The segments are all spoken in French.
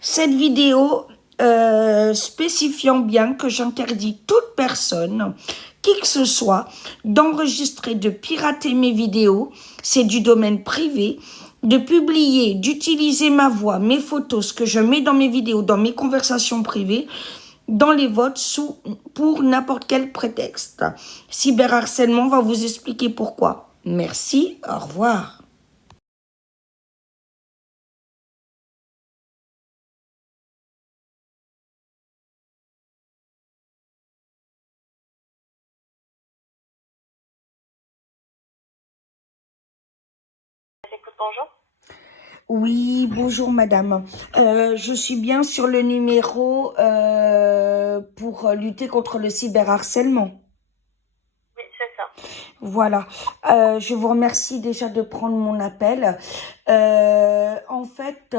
Cette vidéo spécifiant bien que j'interdis toute personne, qui que ce soit, d'enregistrer, de pirater mes vidéos, c'est du domaine privé, de publier, d'utiliser ma voix, mes photos, ce que je mets dans mes vidéos, dans mes conversations privées, dans les votes pour n'importe quel prétexte. Cyberharcèlement va vous expliquer pourquoi. Merci, au revoir. Écoute, bonjour. Oui, bonjour madame. Je suis bien sur le numéro pour lutter contre le cyberharcèlement. Oui, c'est ça. Voilà. Je vous remercie déjà de prendre mon appel. En fait,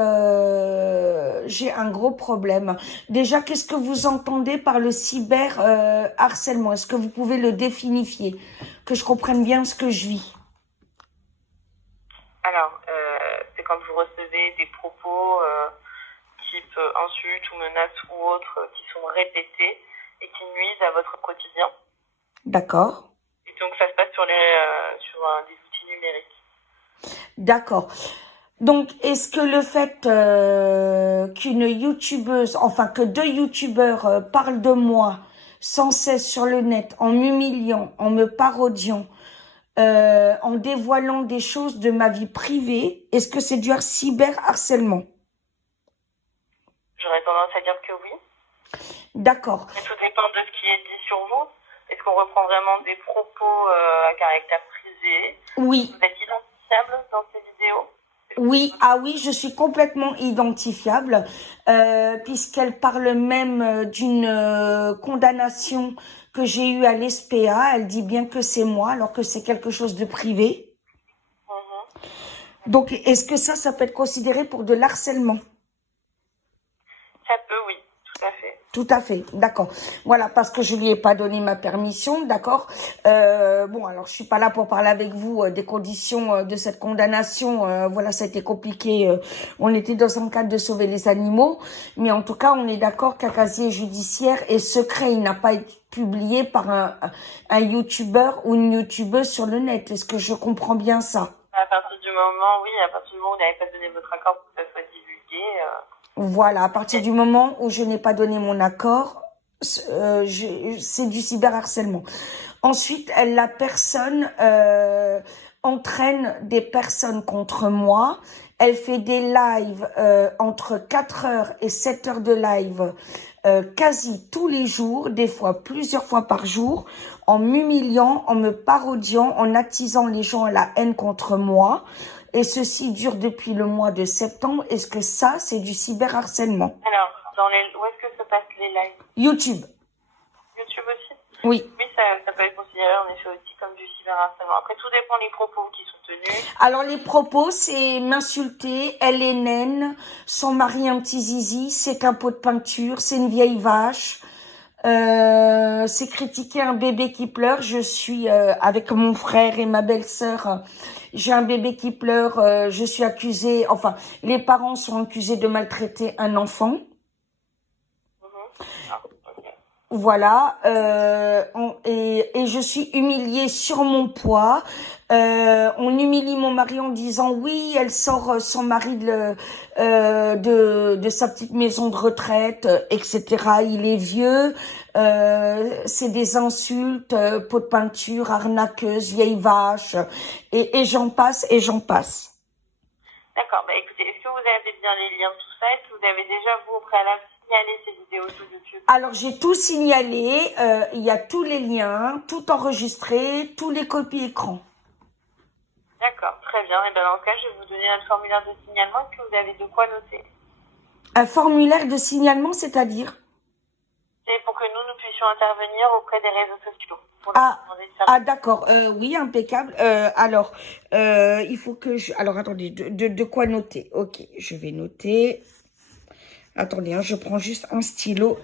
j'ai un gros problème. Déjà, qu'est-ce que vous entendez par le cyberharcèlement? Est-ce que vous pouvez le définifier? Que je comprenne bien ce que je vis. Alors, c'est quand vous recevez des propos type insultes ou menaces ou autres qui sont répétés et qui nuisent à votre quotidien. D'accord. Et donc, ça se passe sur des outils numériques. D'accord. Donc, est-ce que le fait qu'une youtubeuse, enfin que deux youtubeurs parlent de moi sans cesse sur le net, en m'humiliant, en me parodiant, en dévoilant des choses de ma vie privée, est-ce que c'est du cyberharcèlement? J'aurais tendance à dire que oui. D'accord. Mais tout dépend de ce qui est dit sur vous. Est-ce qu'on reprend vraiment des propos à caractère privé? Oui. Vous êtes identifiable dans ces vidéos? Oui, ah oui, je suis complètement identifiable, puisqu'elle parle même d'une condamnation que j'ai eue à l'SPA. Elle dit bien que c'est moi, alors que c'est quelque chose de privé. Donc, est-ce que ça peut être considéré pour de l'harcèlement? Ça peut, oui, tout à fait. Tout à fait, d'accord. Voilà, parce que je lui ai pas donné ma permission, d'accord. Bon, alors je suis pas là pour parler avec vous des conditions de cette condamnation. Voilà, ça a été compliqué. On était dans un cadre de sauver les animaux, mais en tout cas, on est d'accord qu'un casier judiciaire est secret. Il n'a pas été publié par un youtubeur ou une youtubeuse sur le net. Est-ce que je comprends bien ça? À partir du moment, oui, à partir du moment où vous n'avez pas donné votre accord pour que ça soit divulgué. Voilà, à partir du moment où je n'ai pas donné mon accord, c'est du cyberharcèlement. Ensuite, la personne entraîne des personnes contre moi. Elle fait des lives entre 4 heures et 7 heures de live quasi tous les jours, des fois plusieurs fois par jour, en m'humiliant, en me parodiant, en attisant les gens à la haine contre moi. Et ceci dure depuis le mois de septembre. Est-ce que ça, c'est du cyberharcèlement? Alors, où est-ce que se passent les lives? YouTube. YouTube aussi? Oui. Oui, ça peut être considéré en effet aussi comme du cyberharcèlement. Après, tout dépend des propos qui sont tenus. Alors, les propos, c'est m'insulter, elle est naine, son mari un petit zizi, c'est qu'un pot de peinture, c'est une vieille vache. C'est critiquer un bébé qui pleure. Je suis avec mon frère et ma belle-sœur. J'ai un bébé qui pleure. Je suis accusée. Enfin, les parents sont accusés de maltraiter un enfant. Voilà, et je suis humiliée sur mon poids. On humilie mon mari en disant oui, elle sort son mari de sa petite maison de retraite, etc. Il est vieux. C'est des insultes, pot de peinture, arnaqueuse, vieille vache, et j'en passe et j'en passe. D'accord, bah écoutez, est-ce que vous avez bien les liens, tout ça? Est-ce que vous avez déjà, vous, au préalable, signalé ces vidéos sur YouTube? Alors, j'ai tout signalé, il y a tous les liens, tout enregistré, tous les copies écran. D'accord, très bien. Et bien dans ce cas, je vais vous donner un formulaire de signalement. Est-ce que vous avez de quoi noter? Un formulaire de signalement, c'est-à-dire? C'est pour que nous puissions intervenir auprès des réseaux sociaux. Ah d'accord, oui, impeccable. Alors, il faut que je... Alors, attendez, de quoi noter? Ok, je vais noter. Attendez, hein, je prends juste un stylo.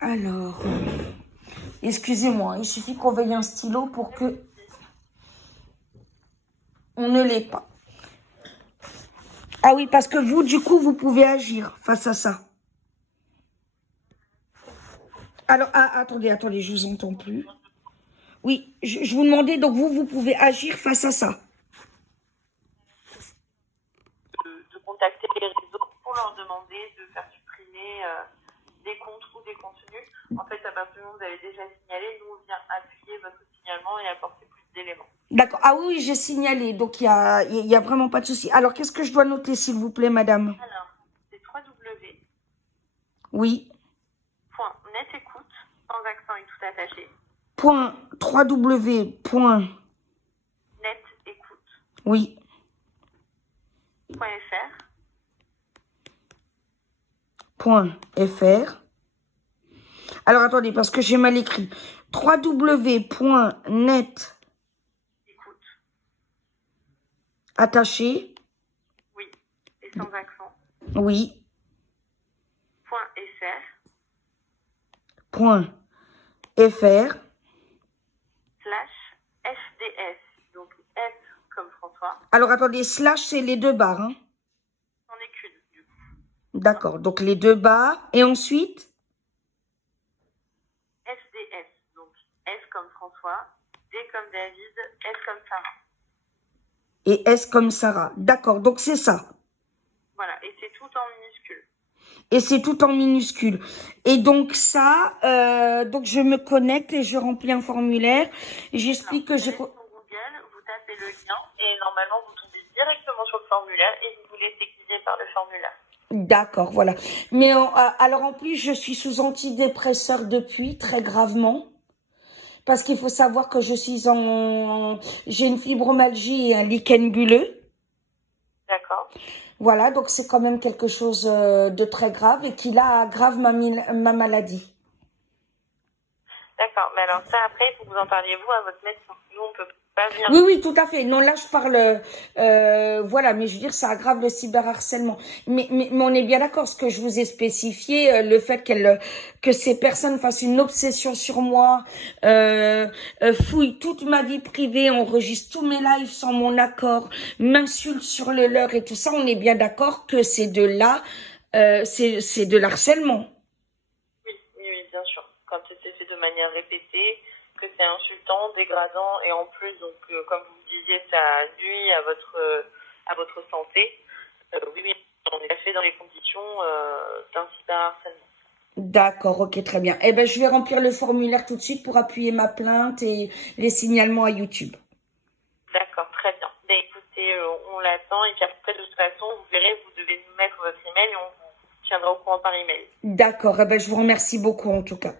Alors, excusez-moi, il suffit qu'on veuille un stylo pour que... On ne l'est pas. Ah oui, parce que vous, du coup, vous pouvez agir face à ça. Alors, attendez, je vous entends plus. Oui, je vous demandais, donc vous pouvez agir face à ça. De contacter les réseaux pour leur demander de faire supprimer des comptes ou des contenus. En fait, à partir du moment où vous avez déjà signalé, nous, on vient appuyer votre signalement et apporter plus d'éléments. D'accord. Ah oui, j'ai signalé, donc il y a vraiment pas de souci. Alors, qu'est-ce que je dois noter, s'il vous plaît, madame? Alors, c'est Oui. www.netécoute, sans accent et tout attaché, Point www. Point. netécoute.fr. Oui. Point .fr. Alors, attendez, parce que j'ai mal écrit. www.net. Écoute. Attaché. Oui. Et sans accent. Oui. .fr. Point .fr. /FDS. Donc F comme François. Alors, attendez, slash, c'est les deux barres, hein? C'en est qu'une, du coup. D'accord, donc les deux barres. Et ensuite? FDS. Donc F comme François, D comme David, S comme Sarah. Et S comme Sarah. D'accord, donc c'est ça. Voilà, et c'est tout en minuscule. Et c'est tout en minuscule. Et donc ça, donc je me connecte et je remplis un formulaire. J'explique que j'ai... Sur Google, vous tapez le lien et normalement vous tombez directement sur le formulaire et vous vous laissez guider par le formulaire. D'accord, voilà. Mais alors en plus, je suis sous antidépresseur depuis, très gravement. Parce qu'il faut savoir que j'ai une fibromyalgie et un lichen bulleux. D'accord. Voilà, donc c'est quand même quelque chose de très grave et qui là aggrave ma maladie. D'accord, mais alors ça après, il faut que vous en parliez vous à votre médecin. Nous, on peut pas venir. Oui, tout à fait. Non, là, je parle, voilà, mais je veux dire, ça aggrave le cyberharcèlement. Mais on est bien d'accord, ce que je vous ai spécifié, le fait que ces personnes fassent une obsession sur moi, fouillent toute ma vie privée, enregistrent tous mes lives sans mon accord, m'insultent sur le leur et tout ça, on est bien d'accord que c'est de là, c'est de l'harcèlement. Oui, bien sûr. Quand c'est fait de manière répétée, que c'est insultant, dégradant et en plus, donc, comme vous le disiez, ça nuit à votre santé. Oui, on est fait dans les conditions d'un cyberharcèlement. D'accord, ok, très bien. Eh ben, je vais remplir le formulaire tout de suite pour appuyer ma plainte et les signalements à YouTube. D'accord, très bien. Ben, écoutez, on l'attend et puis après, de toute façon, vous verrez, vous devez nous mettre votre email et on vous tiendra au courant par email. D'accord, eh ben, je vous remercie beaucoup en tout cas.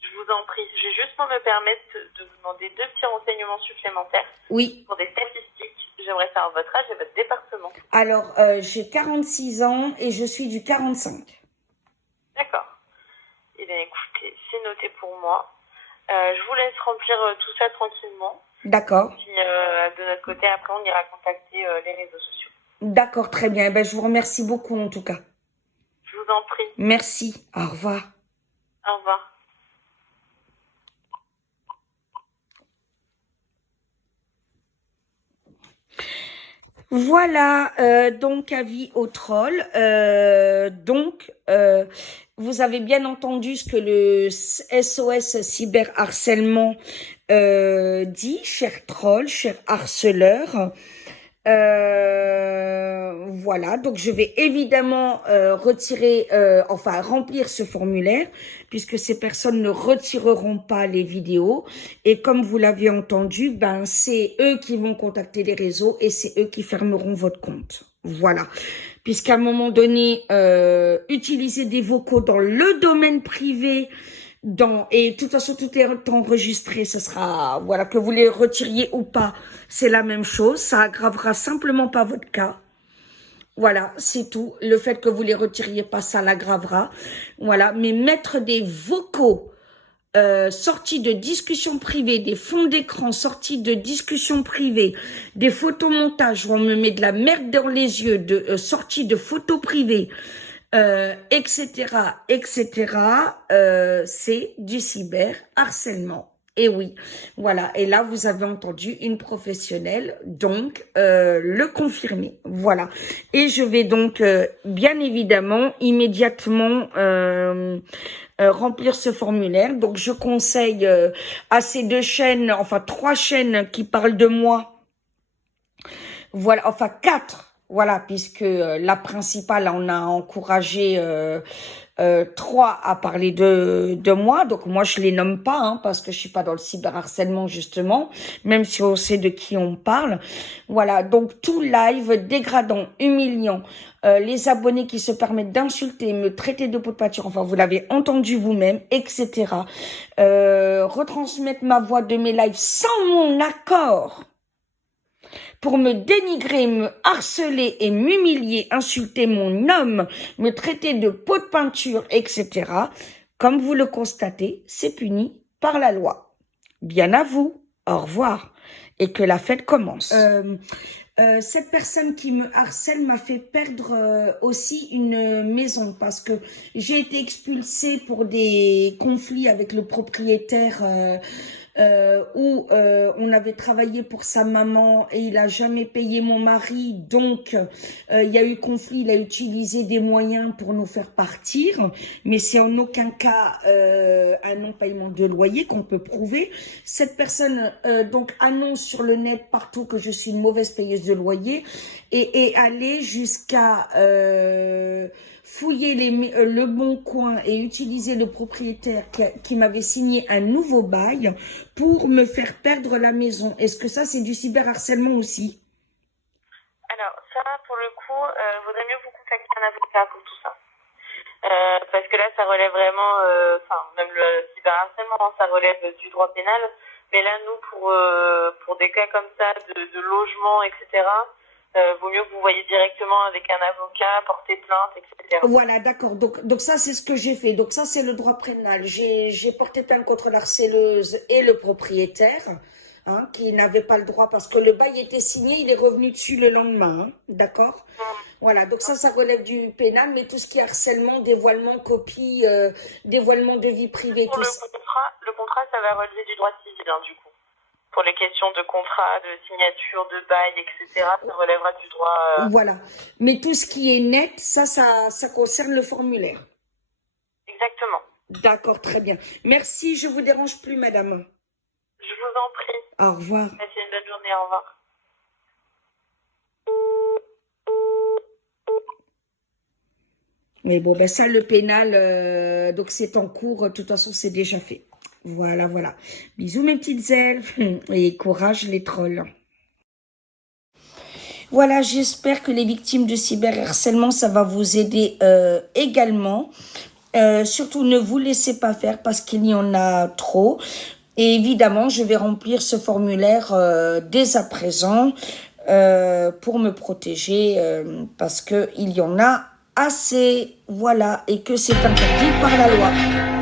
Je vous en prie. Je vais juste pour me permettre de vous demander 2 petits renseignements supplémentaires. Oui. Pour des statistiques, j'aimerais savoir votre âge et votre département. Alors, j'ai 46 ans et je suis du 45. D'accord. Eh bien, écoutez, c'est noté pour moi. Je vous laisse remplir tout ça tranquillement. D'accord. Puis, de notre côté, après, on ira contacter les réseaux sociaux. D'accord, très bien. Eh ben, je vous remercie beaucoup en tout cas. Je vous en prie. Merci. Au revoir. Au revoir. Voilà, donc avis au troll. Vous avez bien entendu ce que le SOS cyberharcèlement dit, cher troll, cher harceleur. Voilà, donc je vais évidemment remplir ce formulaire puisque ces personnes ne retireront pas les vidéos et comme vous l'avez entendu, ben c'est eux qui vont contacter les réseaux et c'est eux qui fermeront votre compte. Voilà, puisqu'à un moment donné, utiliser des vocaux dans le domaine privé, et de toute façon tout est enregistré, ce sera, voilà, que vous les retiriez ou pas, c'est la même chose, ça aggravera simplement pas votre cas. Voilà, c'est tout. Le fait que vous les retiriez pas, ça l'aggravera. Voilà, mais mettre des vocaux sortis de discussions privées, des fonds d'écran sortis de discussions privées, des photomontages où on me met de la merde dans les yeux, sortis de photos privées, etc., etc., c'est du cyberharcèlement. Et oui, voilà. Et là, vous avez entendu une professionnelle, donc, le confirmer. Voilà. Et je vais donc, bien évidemment, immédiatement remplir ce formulaire. Donc, je conseille à ces 2 chaînes, enfin 3 chaînes qui parlent de moi, voilà, enfin 4, voilà, puisque la principale, on a encouragé 3 à parler de moi. Donc moi, je les nomme pas, hein, parce que je suis pas dans le cyberharcèlement, justement, même si on sait de qui on parle. Voilà, donc tout live dégradant, humiliant, les abonnés qui se permettent d'insulter, me traiter de peau de pâture, enfin vous l'avez entendu vous-même, etc. Retransmettre ma voix de mes lives sans mon accord, pour me dénigrer, me harceler et m'humilier, insulter mon homme, me traiter de peau de peinture, etc. Comme vous le constatez, c'est puni par la loi. Bien à vous, au revoir, et que la fête commence. Cette personne qui me harcèle m'a fait perdre aussi une maison parce que j'ai été expulsée pour des conflits avec le propriétaire où on avait travaillé pour sa maman et il a jamais payé mon mari, donc il y a eu conflit, il a utilisé des moyens pour nous faire partir, mais c'est en aucun cas un non-paiement de loyer qu'on peut prouver. Cette personne donc annonce sur le net partout que je suis une mauvaise payeuse de loyer et aller jusqu'à fouiller le bon coin et utiliser le propriétaire qui m'avait signé un nouveau bail pour me faire perdre la maison. Est-ce que ça, c'est du cyberharcèlement aussi? Alors, ça, pour le coup, vaudrait mieux vous contacter un avocat pour tout ça. Parce que là, ça relève vraiment, même le cyberharcèlement, ça relève du droit pénal. Mais là, nous, pour des cas comme ça, de logement, etc., vaut mieux que vous voyez directement avec un avocat, porter plainte, etc. Voilà, d'accord. Donc ça, c'est ce que j'ai fait. Donc ça, c'est le droit pénal. J'ai porté plainte contre la harceleuse et le propriétaire, hein, qui n'avait pas le droit parce que le bail était signé, il est revenu dessus le lendemain, hein, d'accord? Voilà, donc ça relève du pénal, mais tout ce qui est harcèlement, dévoilement, copie, dévoilement de vie privée, Pour tout ça. le contrat, ça va relever du droit civil, hein, du coup. Pour les questions de contrat, de signature, de bail, etc., ça relèvera du droit... Voilà. Mais tout ce qui est net, ça concerne le formulaire. Exactement. D'accord, très bien. Merci, je vous dérange plus, madame. Je vous en prie. Au revoir. Passez une bonne journée, au revoir. Mais bon, ben ça, le pénal, donc c'est en cours. De toute façon, c'est déjà fait. Voilà, voilà. Bisous, mes petites elfes. Et courage, les trolls. Voilà, j'espère que les victimes de cyberharcèlement, ça va vous aider également. Surtout, ne vous laissez pas faire parce qu'il y en a trop. Et évidemment, je vais remplir ce formulaire dès à présent pour me protéger parce qu'il y en a assez, voilà, et que c'est interdit par la loi.